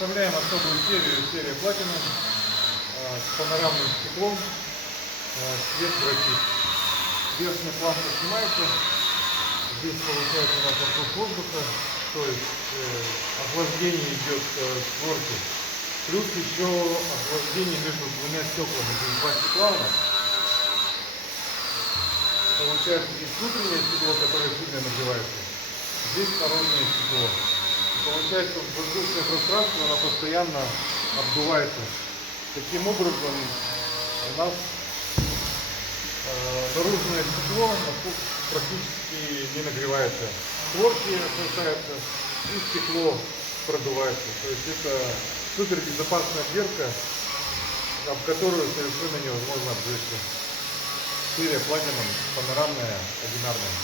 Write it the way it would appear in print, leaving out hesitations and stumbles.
Представляем особую серию Platinum с панорамным стеклом, цвет графит. Верхняя планка снимается, здесь получается у нас отток воздуха, то есть охлаждение идет створки, плюс еще охлаждение между двумя стеклами, здесь два стекла у нас. Получается здесь внутреннее стекло, которое сильно нагревается, здесь стороннее стекло. Получается, воздушное пространство, оно постоянно обдувается. Таким образом, у нас наружное стекло практически не нагревается. Створки опускаются и стекло продувается. То есть это супер безопасная дверка, об которую совершенно невозможно обжечься. Серия Platinum, панорамная, одинарная.